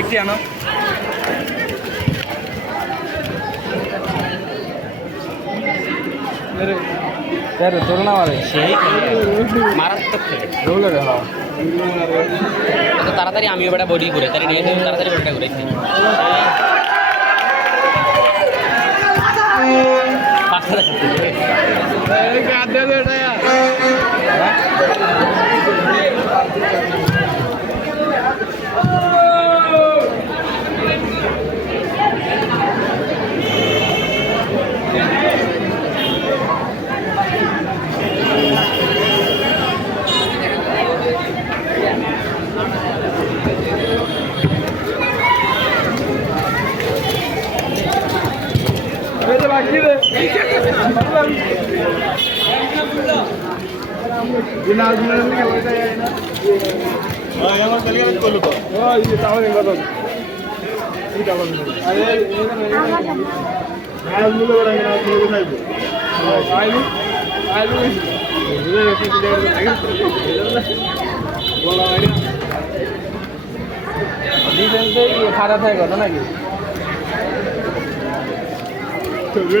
একটি আনো তোর না মারে সেই মারাত্মক খেলে এত তাড়াতাড়ি আমিও বেটা বডি করে তাড়াতাড়ি নিয়ে তাড়াতাড়ি বডিটা করেছি খারাপ হয়ে গেল নাকি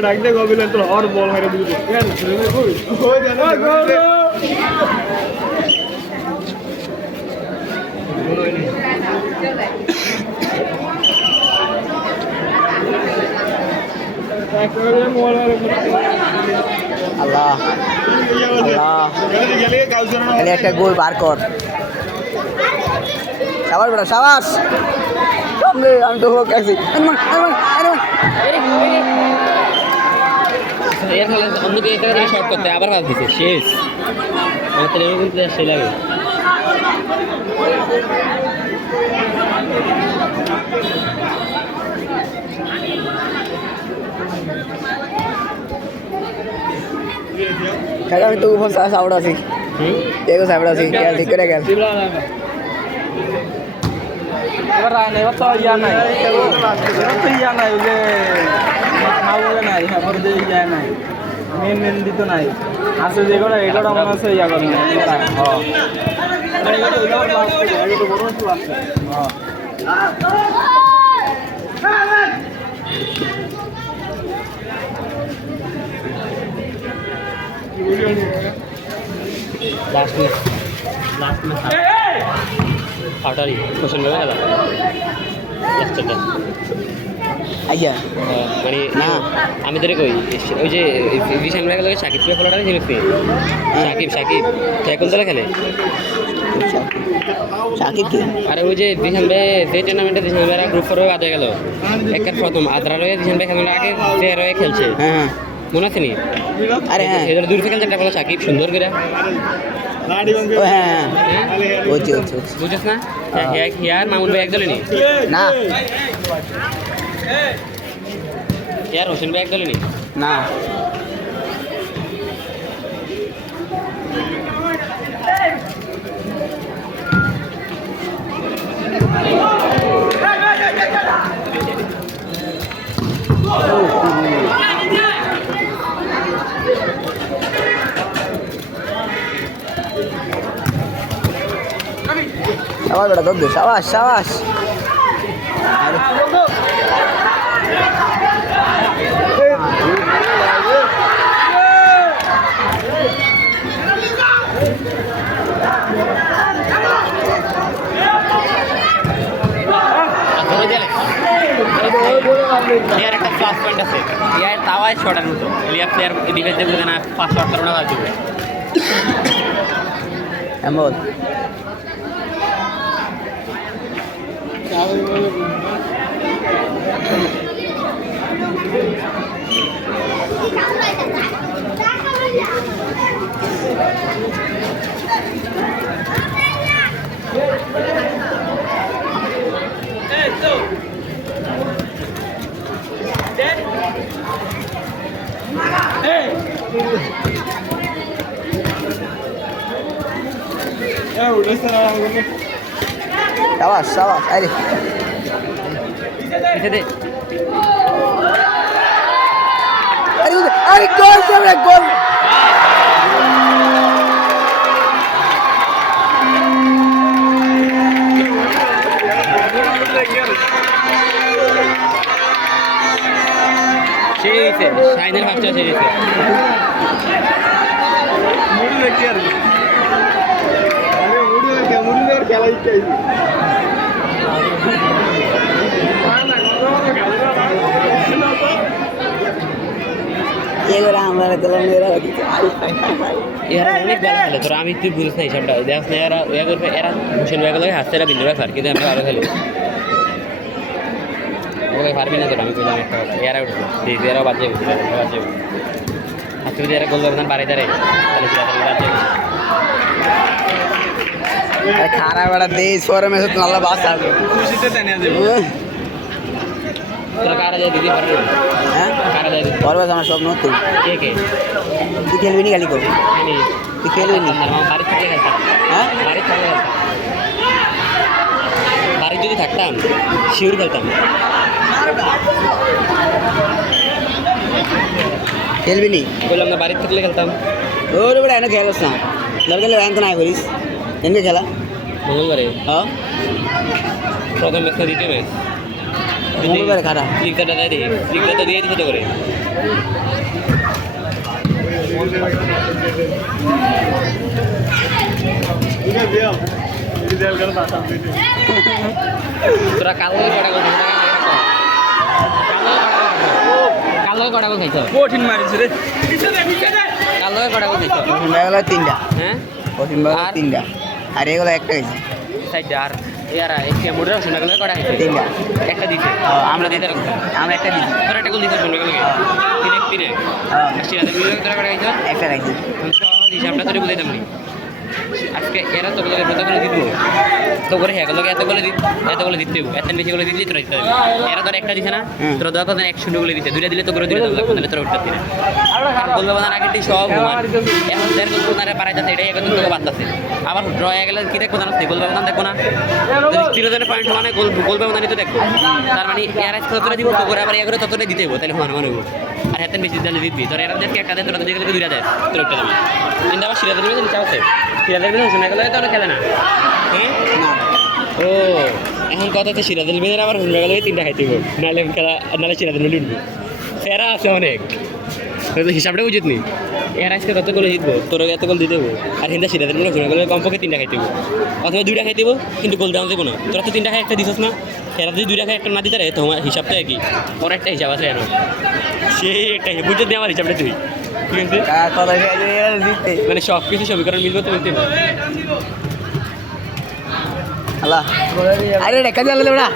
ডাক দে গবিলেন তো আর বল মেরে দিবি আল্লাহ একটা গোল বার কর সাবাস বেটা সাবাস আমি তো হোক আছি এর ফলে অন্যকে এটা থেকে শর্ট করতে আবার হাত দিচ্ছে শেষ আমাদের এরকম কিন্তু সে লাগে আমি তো উপর সাউড আছি দেখো সাউড আছি ঠিক করে গেল এবার এবার তো ইয়া নাই এবার তো ইয়া নাই ওই যে খাওয়া নাই তারপর যে ইয়া নাই মেন দিত নাই আছে যেগুলো এগুলো মনে হচ্ছে ইয়া করে লাস্ট में फाटारी क्वेश्चन में गया লাস্টটা আইয়া মানে না আমি তোরে কই ওই যে বিশাল মেঘা লাগে সাকিবকে ফলোটা ছিল ফে সাকিব কোন দলে খেলে সাকিব কি আরে ওই যে বিশাল ভাই যে টুর্নামেন্টে বিশাল ভাইরা গ্রুপ ফোরে আদে গেল একের প্রথম আদ্রার হয়ে বিশাল ভাই খেলার আগে প্লেয়ার হয়ে খেলছে হ্যাঁ মনে আছে নি আরে হ্যাঁ এদের দূর থেকে একটা বলে সাকিব সুন্দর করে ও হ্যাঁ ওই বুঝছ না ইয়ার মামুন ভাই এক দলে নি না ইয়ার হোসেন ভাই এক দলে নি না সাবাস বেটা দৌড় সাবাস সাবাস ইয়ার একটা প্লাস পয়েন্ট আছে ইয়ার তাওয়াই শর্টের মতো লিয়ার প্লেয়ার ডিফেন্স দেবে না 5 শট করোনা বাদ দিবে এমন সাবাস সাবাস আরে দে আরে গোল সামনে গোল বাচ্চা ছেড়ে দিচ্ছে মুড়ি দেখি আর আরে মুড়ি দেখি মুড়ি আর খেলা ইচ্ছে এগুলো আমরা দিলাম এরা এরা অনেক ভালো খেলে তোরা আমি তুই বুঝিস না হিসাবটা দেখ না এরা ওয়া করবে এরা হোসেন ভাই লাগে হাসতে এরা বিন্দু রাখার কিন্তু আমরা ভালো খেলি ওকে পারবি না তোরা আমি বললাম একটা এরা উঠবে এরা বাজে বাজে আজকে যদি এরা গোল ব্যবধান বাড়াই দাঁড়ায় তাহলে সেটা বাজে খানা বেড়া দেই সোরে মেসে তো নালা বাস আসবে খুশিতে টানিয়ে দেবো তোরা কারা যায় দিদি পারবে হ্যাঁ কারা যায় দিদি পরবে আমার সব নতুন কে কে তুই খেলবি নি খালি করবি আমি তুই খেলবি নি আমার বাড়ি থেকে খেলতাম হ্যাঁ বাড়ি থেকে খেলতাম বাড়ি যদি থাকতাম শিউর খেলতাম খেলবি নি বললাম না বাড়ির থাকলে খেলতাম ওরে বেড়া এনে খেলোস না দরকার ব্যাংক না করিস এনে খেলা মঙ্গলবারে হ্যাঁ প্রথম ম্যাচটা দ্বিতীয় ম্যাচ মঙ্গলবারে খাটা লিগটা দেয় দিই লিগটা দিয়ে দিতে করে ঠিক আছে দিও মুড়ি দেল করে বাসা তোরা কালো কটা গোল কালো কটা গোল খাইছ কঠিন মারিছে রে কালো কটা গোল খাইছ বেলা তিনটা হ্যাঁ কঠিন বেলা আর? তিনটা আর এগুলো একটা গেছে সাইড আর ইয়ারা একে মুড়ে শোনা গেল কটা খাইছে তিনটা একটা দিছে আমরা দিতে রাখতাম আমরা একটা দিচ্ছি তোরা একটা গোল দিতে শোনা গেল তিনে তিনে সিরাজের মিলে তোরা কটা খাইছ একটা রাখছি সহজ হিসাবটা তোরে বুঝাইতাম নি আজকে এরা তো করে কত করে দিব তো করে হ্যাঁ লোকে এত করে দিতে হবে এত বেশি করে দিলে তোরা দিতে হবে এরা তোর একটা দিছে না তোরা দরকার 1-0 করে দিতে দুইটা দিলে তো করে দিলে তাহলে তোরা উঠতে দিনে আর বলবো না আগে সব এখন দেড় গোল কোনারে পারাইতে এটাই এখন তোকে বাঁচতেছে আবার ড্র হয়ে গেলে কি দেখবো জানাস গোল ব্যবধান দেখবো না তিরোজনের পয়েন্ট মানে গোল ব্যবধানই তো দেখবো তার মানে এরা ততটা দিব তো করে আবার এ করে ততটা দিতে হবে তাহলে মান মানবো আর হাতে বেশি দিলে দিবি তোরা এরা দেখে একটা দেয় তোরা দেখে দুইটা দেয় তোরা উঠতে দেবে কিন্তু আবার সিরাজের মিলে নিচে আছে সিরাজের মিলে শোনা গেলে তো খেলে না হ্যাঁ ও এখন কথা হচ্ছে সিরাজের মিলে আবার শোনা গেলে তিনটা খাইতে হবে নাহলে খেলা নাহলে সিরাজের মিলে উঠবো ফেরা আছে অনেক হিসাবটা বুঝিত নি এর আজকে কত গোল জিতবো তোর এত গোল দিতে দেবো আর হিন্দা সিরাজের মিলে শোনা গেলে কমপক্ষে তিনটা খাইতে দেবো অথবা দুইটা খাইতে দেবো কিন্তু গোল দেওয়া দেবো না তোরা তো তিনটা খাই একটা দিছস না এরা যদি দুইটা খাই একটা না দিতে রে তোমার হিসাবটা একই ওর একটা হিসাব আছে এখন সেই একটা বুঝতে দে আমার হিসাবটা তুই ঠিক আছে জিততে মানে সব কিছু সমীকরণ মিলবে তো মিলতে আল্লাহ আরে রেখা দিয়ে আলাদা বেড়া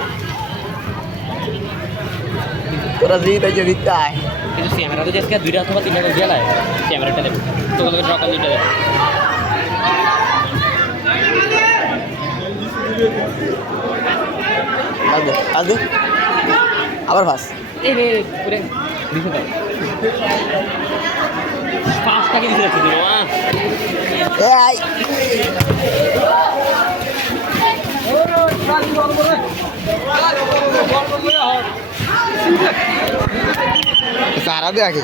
তোরা জিততে আয় কিন্তু ক্যামেরা তো আজকে দুইটা অথবা তিনটা করে দিয়ে লায় ক্যামেরাটা দেবে তো কত ড্র করে দুইটা দেবে আদু আবার ফাস এই রে পুরে দিছো তো 5 টাকা দিছে তো না এ আই সারা দে আগে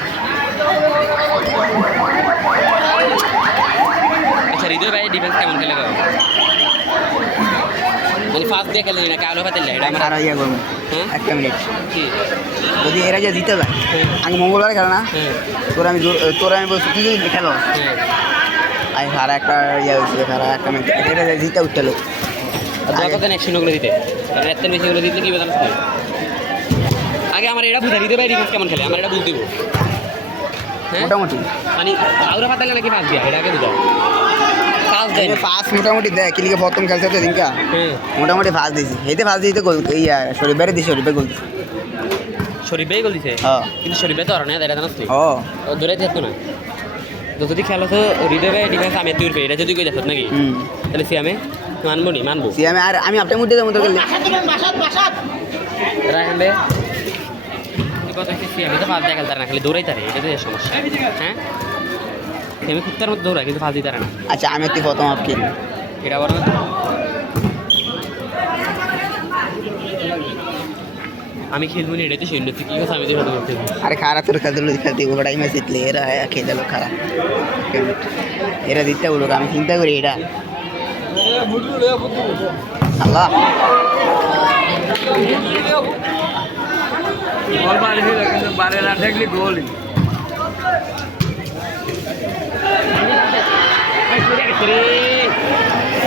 আচ্ছা হৃদয় ভাই ডিফেন্স কেমন খেলে গো মানে ফার্স্ট দিয়ে খেলে না কালো হাতে লাই আমার আর ইয়া করব হ্যাঁ একটা মিনিট কি যদি এরা যে জিতে যায় আগে মঙ্গলবার খেলে না হ্যাঁ তোরা আমি বলছি তুই যদি খেলো হ্যাঁ আমি সারা একটা ইয়ে হয়েছিল সারা একটা ম্যাচ এটা জিতে উঠতে লোক আর দরকার দেন 100 করে দিতে কারণ এত বেশি করে দিতে কি বাজানো আগে আমার এটা বুঝা হৃদয় ভাই ডিফেন্স কেমন খেলে আমার এটা বুঝ দিব হ্যাঁ মোটামুটি মানে আউরা পাতালে নাকি পাস দিয়া এটা আগে বুঝা পাস দেয় পাস মোটামুটি দেয় কিলিকে প্রথম খেলতে হতো দিনকা হ্যাঁ মোটামুটি ফার্স্ট দিয়েছি এতে ফার্স্ট দিতে গোল ইয়া শরীফবারে দিয়েছি শরীফে গোল দিয়েছি শরীফ ভাই গোল দিছে হ্যাঁ কিন্তু শরীফ ভাই তো আর না এটা জানাস তুই ও ও দূরে যেত না তো যদি খেলো তো হৃদয় ভাই ডিফেন্স আমি তুই এটা যদি কই দেখত নাকি তাহলে সে আমি মানবো নি মানবো সে আমি আপনার মুঠে দেবো তোর গেলে রাখেন ভাই কত কি আমি তো পাস দিয়ে খেলতে না খালি দৌড়াই তারে এটা তো সমস্যা হ্যাঁ আমি কুত্তার মধ্যে দৌড়াই কিন্তু পাস দিতে পারে না আচ্ছা আমি তুই প্রথম আপ খেলি এটা বড় না আমি খেলবো না এটাতে শূন্য তুই কি কথা আমি তো খেলতে করতে আরে খারাপ তোর খেলতে ওটাই ম্যাচ জিতলে এরা খেলে লোক খারাপ এরা জিততে বলো আমি চিন্তা করি এটা আল্লাহ বল মারি কিন্তু বারে না ঠেকলি গোল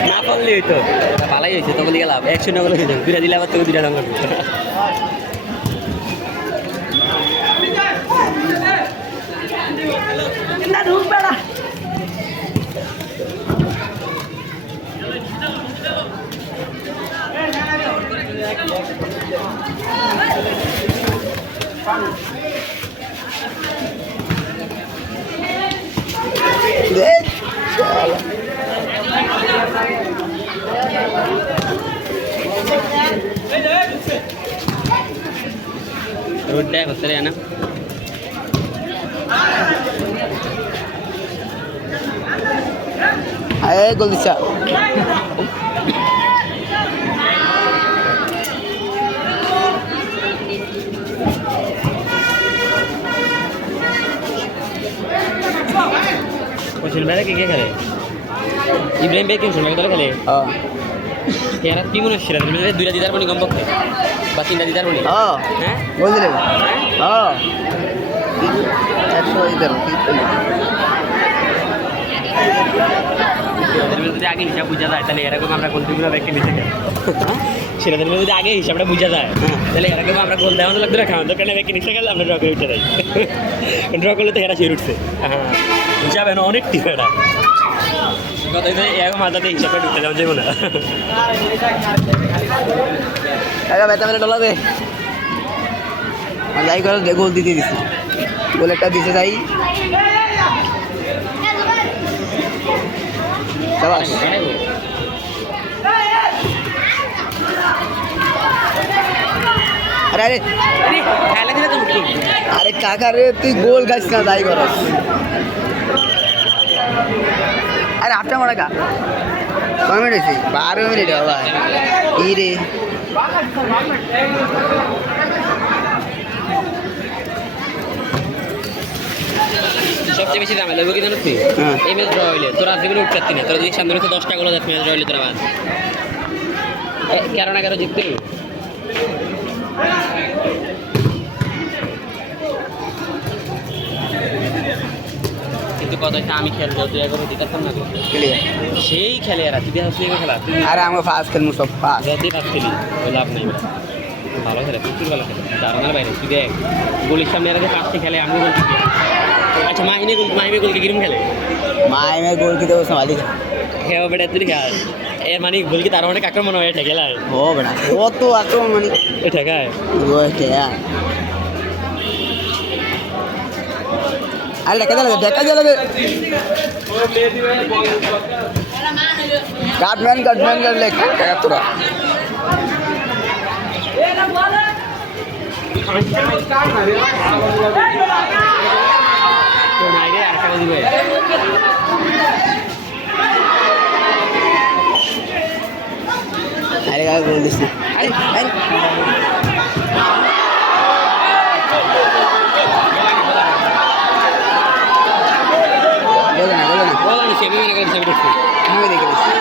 না পারলে হইতো ভালাই হয়েছে তো বলি গেলাম 100 নগর হয়ে যাবে দুটা দিলে আবার তোকে দুটা রঙ করবো रोड है बस ना আরে গোল দিছা कुशल भाई के खेले इब्राहिम भाई के कुशल भाई खेले হ্যাঁ यार কি মনে হচ্ছে দুইটা দিদার বনি কম পক্ষে বা তিনটা দিদার বনি হ্যাঁ হ্যাঁ গোল দিলে হ্যাঁ 100 ইদার যদি আগে হিসাব বুঝা যায় তাহলে এরকম আমরা গোলগুলো দেখে নিতে গেল সেটাদের মধ্যে যদি আগে হিসাবটা বুঝা যায় তাহলে এরকম আমরা গোল দেওয়ানো লাগবে না খাওয়ানো দোকানে দেখে নিতে গেলে আমরা ড্র করে উঠে যাই ড্র করলে তো এরা শির উঠছে হ্যাঁ হিসাব এখন অনেক টিপ এটা কথা এরকম মাথাতে হিসাবটা ঢুকতে যাওয়া যাবো না টাকা বেতা মেলে ডলা দে যাই করে গোল দিতে দিছি গোল একটা দিতে যাই শাবাশ আরে আরে খেলা দিলে তো মুক্তি আরে কাকা রে তুই গোল গাছ না যাই করস আরে আটটা মনে কা কয় মিনিট হয়েছে 12 মিনিট বাবা ই রে সবচেয়ে বেশি দাম লাগবে কি জানো তুই এই ম্যাচ ড্র হইলে তোরা আজকে উঠতে পারতি না তোরা যদি সামনে রেখে 10টা গোল ম্যাচ ড্র হইলে তোরা বাদ 11 জিততে কিন্তু কথা হচ্ছে আমি খেলবো তুই এগারো দিতাম না সেই খেলে এরা তুই হচ্ছে খেলা তুই আরে আমরা ফার্স্ট খেলবো সব ফার্স্ট যদি ফার্স্ট খেলি লাভ নেই ভালো খেলে প্রচুর ভালো খেলে দাঁড়ানোর বাইরে তুই দেখ গোলের সামনে এরা যে ফার্স্টে খেলে আমি গোল দিতে আচ্ছা মাহিনে গোলকে কিরম খেলে মাইমে গোল কি দেবো মালিক হ্যাঁ বেটা তুই খেল এর মানে গোলকি তার অনেক আক্রমণ হয় এটা খেলায় ও বেটা কত আক্রমণ মানে এটা খায় ও এটা আরে দেখা দিলে কাটম্যান করলে কাকা তোরা আরে কাকা গোল দিস আরে আরে বলো না বলো না সেমি মানে করে দেখছি আমি দেখে দিচ্ছি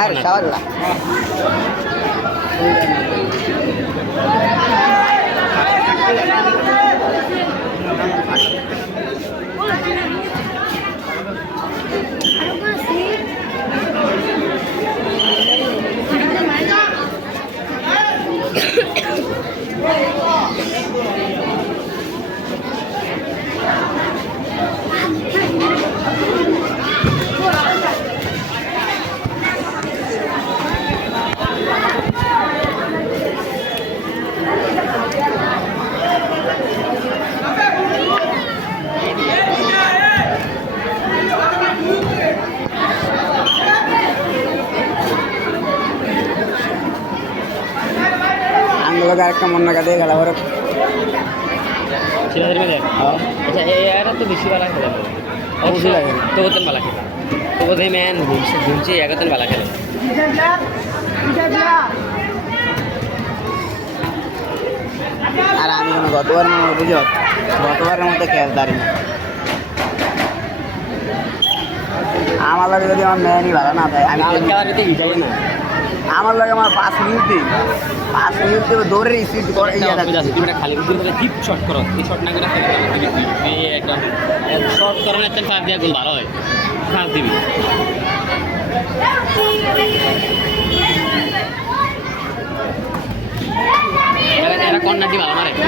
আরে সাবাস আরেকটা মন নাকা দিয়ে খেলা করে সিরাজের মধ্যে আচ্ছা এরা তো বেশি ভালো খেলে বুঝি লাগে তো বলতেন ভালো খেলে তো বোধহয় ম্যান ঘুমছে এগাতেন ভালো খেলে আর আমি কোনো গতবার বুঝো গতবারের মতো খেলতারি না আমার লাগে যদি আমার মেয়েরই ভালো না থাকে আমি খেলার ভিতরে হিটাই না আমার লাগে আমার 5 মিনিট দিই 5 মিনিট দেবে দৌড়ে স্পিড করে তুমি একটা খালি বুদ্ধি ডিপ শট করো এই শট না করে এই একটা শট করো না তাহলে ফাঁক দিয়ে গোল ভালো হয় ফাঁক দিবি এরা কর্নার দিয়ে ভালো মারে লাগে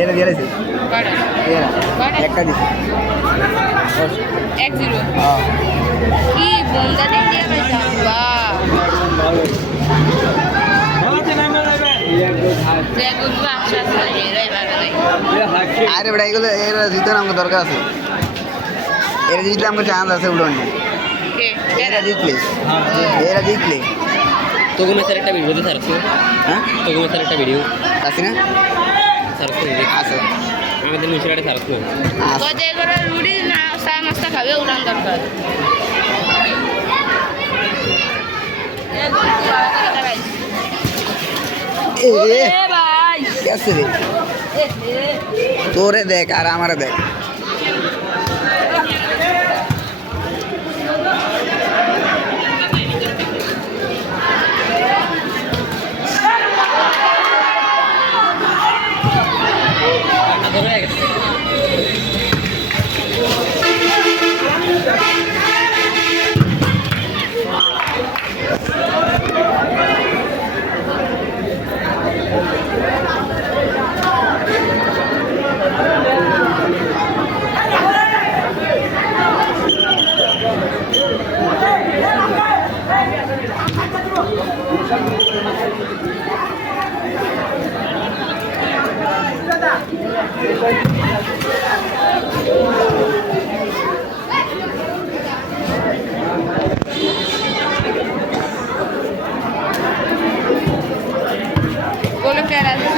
এরা দিয়ে দিছি একটা দিছি 1-0 কি বন্ধা দিয়ে দিয়ে পাইছাম বাহ দেখো তো আশা আছে এরাই ভালো নাই আরে বেটা এগুলো এরা জিতে আমাকে দরকার আছে এরা জিতলে আমাকে চান্স আছে উঠোন কে এরা জিতলে তোকে মেসের একটা ভিডিও দিয়ে সারছো হ্যাঁ তোকে মেসের একটা ভিডিও আসি না সারছো আছে আমাদের মিশরে একটা সারছো গজে করে রুটি না চা নাস্তা খাবে উড়ান দরকার এ ভাই কেসে রে তোরে দেখ আর আমারে দেখ ধরে গেছে বলে কে আছে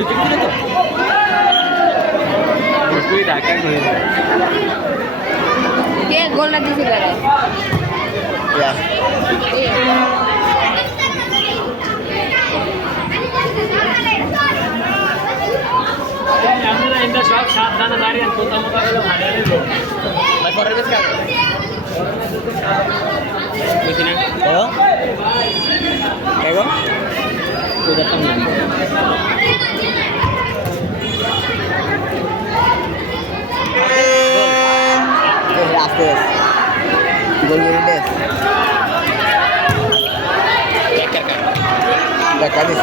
ঢুকে দিলে তো তুই ঢাকায় হয়ে যায় কে গোলটা দিছে কারা আমরা এটা সব সাবধানে দাঁড়িয়ে কোথাও কোথাও গেলে ভালো লাগবে ভাই পরের বেশ কাজ বুঝি না এগো তোদের সামনে আস্তে গোল করে দেখা দিস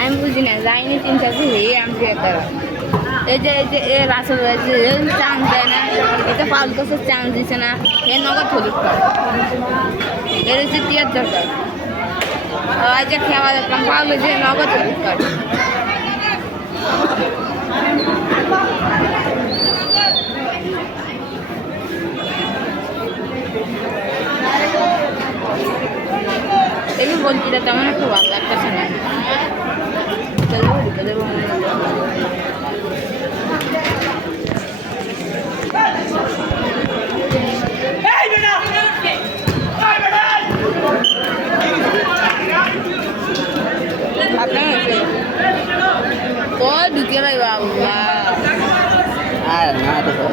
আমি বুঝি না যাইনি চিন্তা করি আমি এই যে এ রাসেল চান্স দেয় না এটা পাঁচ বছর চান্স দিছে না এ নগদ হলুদ কার্ড এর হচ্ছে টিয়ার দরকার আজ খেলা দেখলাম পাওয়া যে নগদ হলুদ কার্ড এমনি বলছি তেমন একটু ভালো লাগতেছে না ঢুকে ভাই বাবা আর না তো